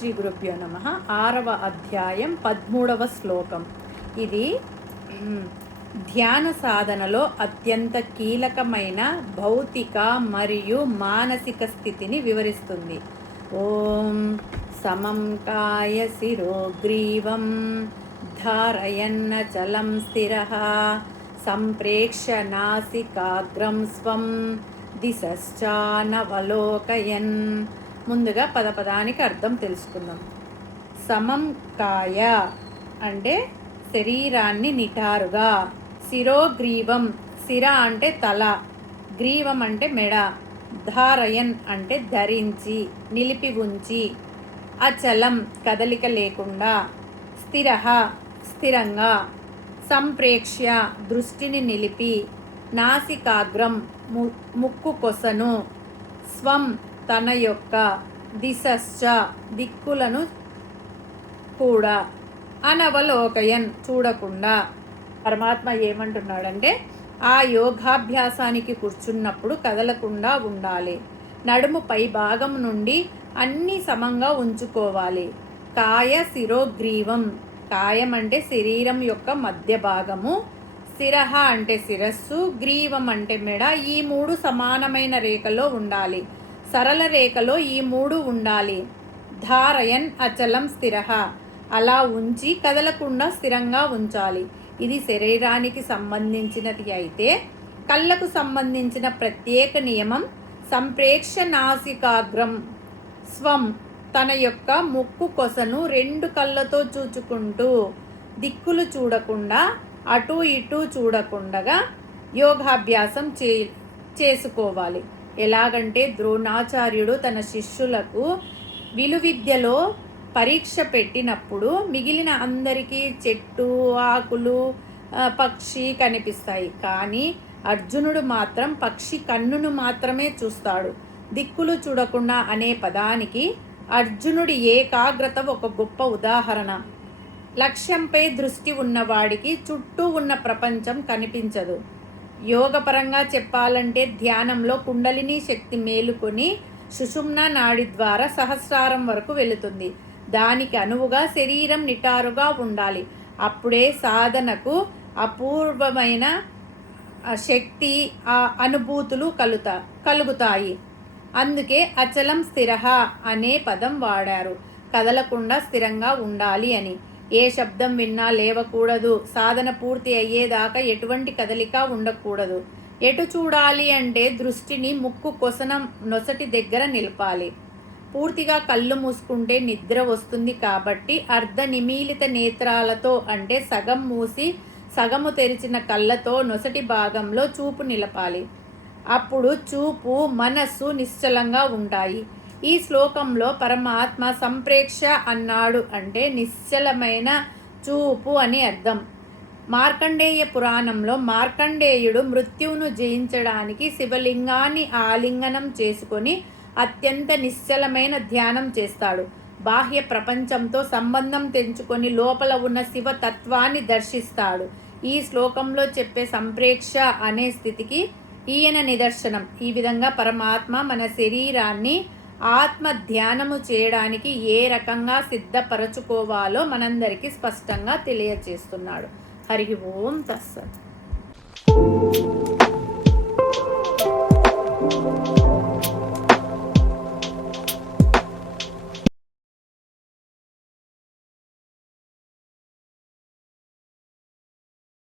శ్రీ గురుభ్యో నమః. 6వ అధ్యాయం 13వ శ్లోకం. ఇది ధ్యాన సాధనలో అత్యంత కీలకమైన భౌతిక మరియు మానసిక స్థితిని వివరిస్తుంది. ఓం సమం కాయ శిరోగ్రీవం ధారయన్న చలం స్థిరః సంప్రేక్ష్య నాసికాగ్రం స్వం దిశశ్చానవలోకయన్. ముందుగా పదపదానికి అర్థం తెలుసుకుందాం. సమం కాయ అంటే శరీరాన్ని నిటారుగా, శిరోగ్రీవం శిర అంటే తల, గ్రీవం అంటే మెడ, ధారయన్ అంటే ధరించి నిలిపి ఉంచి, అచలం కదలిక లేకుండా, స్థిరః స్థిరంగా, సంప్రేక్ష్య దృష్టిని నిలిపి, నాసికాగ్రం ముక్కు కొసను, స్వం తన యొక్క, దిశశ్చ దిక్కులను కూడా, అనవలోకయన్ చూడకుండా. పరమాత్మ ఏమంటున్నాడంటే ఆ యోగాభ్యాసానికి కూర్చున్నప్పుడు కదలకుండా ఉండాలి. నడుము పై భాగం నుండి అన్ని సమంగా ఉంచుకోవాలి. కాయ శిరోగ్రీవం, కాయం అంటే శరీరం యొక్క మధ్య భాగము, శిరః అంటే శిరస్సు, గ్రీవం అంటే మెడ. ఈ మూడు సమానమైన రేఖలో ఉండాలి, సరళ రేఖలో ఈ మూడు ఉండాలి. ధారయన్ అచలం స్థిరః అలా ఉంచి కదలకుండా స్థిరంగా ఉంచాలి. ఇది శరీరానికి సంబంధించినది అయితే కళ్ళకు సంబంధించిన ప్రత్యేక నియమం సంప్రేక్ష నాసికాగ్రం స్వం తన యొక్క ముక్కు కొసను రెండు కళ్ళతో చూచుకుంటూ, దిక్కులు చూడకుండా అటు ఇటు చూడకుండా యోగాభ్యాసం చేసుకోవాలి. ఎలాగంటే ద్రోణాచార్యుడు తన శిష్యులకు విలువిద్యలో పరీక్ష పెట్టినప్పుడు మిగిలిన అందరికీ చెట్టు, ఆకులు, పక్షి కనిపిస్తాయి, కానీ అర్జునుడు మాత్రం పక్షి కన్నును మాత్రమే చూస్తాడు. దిక్కులు చూడకుండా అనే పదానికి అర్జునుడి ఏకాగ్రత ఒక గొప్ప ఉదాహరణ. లక్ష్యంపై దృష్టి ఉన్నవాడికి చుట్టూ ఉన్న ప్రపంచం కనిపించదు. యోగపరంగా చెప్పాలంటే ధ్యానంలో కుండలిని శక్తి మేలుకొని సుషుమ్నా నాడి ద్వారా సహస్రారం వరకు వెళుతుంది. దానికి అనువుగా శరీరం నిటారుగా ఉండాలి. అప్పుడే సాధనకు అపూర్వమైన శక్తి, అనుభూతులు కలుగుతాయి. అందుకే అచలం స్థిరః అనే పదం వాడారు. కదలకుండా స్థిరంగా ఉండాలి అని. ఏ శబ్దం విన్నా లేవకూడదు. సాధన పూర్తి అయ్యేదాకా ఎటువంటి కదలిక ఉండకూడదు. ఎటు చూడాలి అంటే దృష్టిని ముక్కు కొసన నొసటి దగ్గర నిలపాలి. పూర్తిగా కళ్ళు మూసుకుంటే నిద్ర వస్తుంది కాబట్టి అర్ధ నిమీలిత నేత్రాలతో అంటే సగం మూసి సగము తెరిచిన కళ్ళతో నొసటి భాగంలో చూపు నిలపాలి. అప్పుడు చూపు, మనస్సు నిశ్చలంగా ఉంటాయి. ఈ శ్లోకంలో పరమాత్మ సంప్రేక్ష అన్నాడు అంటే నిశ్చలమైన చూపు అని అర్థం. మార్కండేయ పురాణంలో మార్కండేయుడు మృత్యువును జయించడానికి శివలింగాన్ని ఆలింగనం చేసుకొని అత్యంత నిశ్చలమైన ధ్యానం చేస్తాడు. బాహ్య ప్రపంచంతో సంబంధం తెంచుకొని లోపల ఉన్న శివతత్వాన్ని దర్శిస్తాడు. ఈ శ్లోకంలో చెప్పే సంప్రేక్ష అనే స్థితికి ఈయన నిదర్శనం. ఈ విధంగా పరమాత్మ మన శరీరాన్ని ఆత్మ ధ్యానము చేయడానికి ఏ రకంగా సిద్ధపరచుకోవాలో మనందరికీ స్పష్టంగా తెలియజేస్తున్నాడు. హరి ఓం తస్సత్.